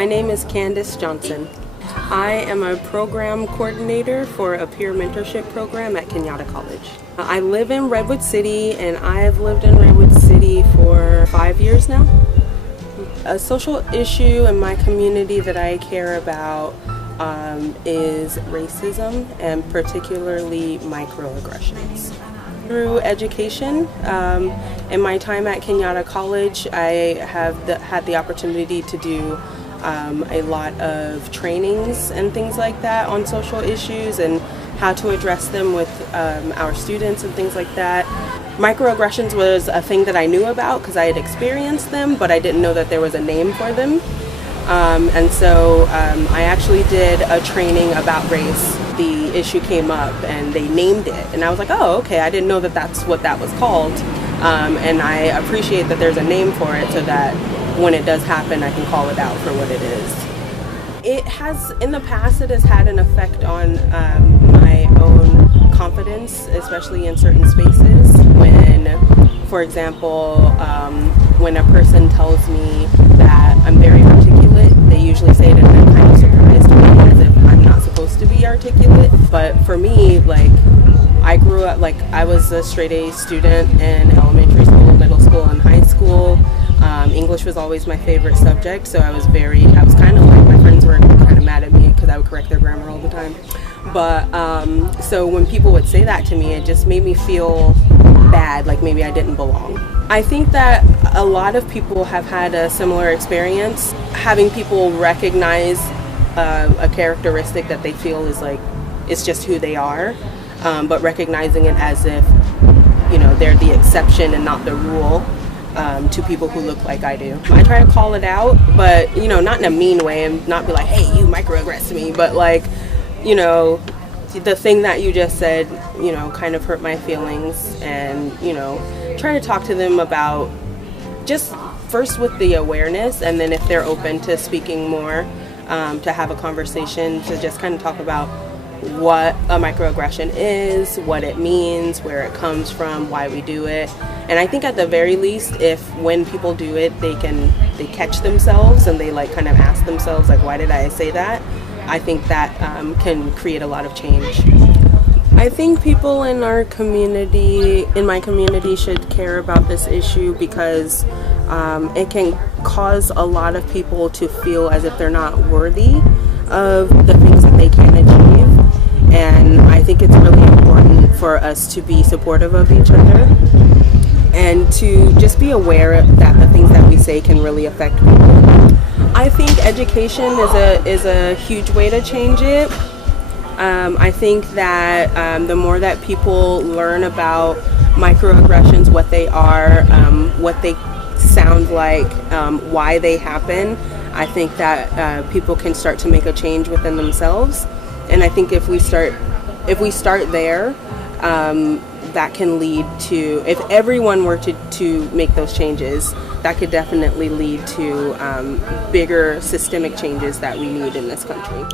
My name is Candace Johnson. I am a program coordinator for a peer mentorship program at Kenyatta College. I live in Redwood City, and I've lived in Redwood City for 5 years now. A social issue in my community that I care about is racism, and particularly microaggressions. Through education, in my time at Kenyatta College, I have had the opportunity to do a lot of trainings and things like that on social issues and how to address them with our students and things like that. Microaggressions was a thing that I knew about because I had experienced them, but I didn't know that there was a name for them. And so I actually did a training about race. The issue came up and they named it, and I was like, oh, okay, I didn't know that that's what that was called. And I appreciate that there's a name for it so that when it does happen, I can call it out for what it is. It has, in the past, it has had an effect on my own confidence, especially in certain spaces. When, for example, when a person tells me that I'm very articulate, they usually say it in a kind of surprised way, as if I'm not supposed to be articulate. But for me, like, I grew up, like, I was a straight A student in elementary school, middle school, and high school. English was always my favorite subject, so I was kind of like, my friends were kind of mad at me because I would correct their grammar all the time. But, so when people would say that to me, it just made me feel bad, like maybe I didn't belong. I think that a lot of people have had a similar experience, having people recognize a characteristic that they feel is like, it's just who they are, but recognizing it as if, you know, they're the exception and not the rule. To people who look like I do. I try to call it out, but, you know, not in a mean way and not be like, hey, you microaggressed me, but like, you know, the thing that you just said, you know, kind of hurt my feelings, and, you know, try to talk to them about just first with the awareness, and then if they're open to speaking more, to have a conversation, to just kind of talk about what a microaggression is, what it means, where it comes from, why we do it. And I think at the very least, if when people do it, they catch themselves and they like kind of ask themselves, like, why did I say that? I think that can create a lot of change. I think people in our community, in my community, should care about this issue because it can cause a lot of people to feel as if they're not worthy of the things that they can achieve. And I think it's really important for us to be supportive of each other and to just be aware that the things that we say can really affect people. I think education is a huge way to change it. I think that the more that people learn about microaggressions, what they are, what they sound like, why they happen, I think that people can start to make a change within themselves. And I think if we start there, that can lead to, if everyone were to make those changes, that could definitely lead to bigger systemic changes that we need in this country.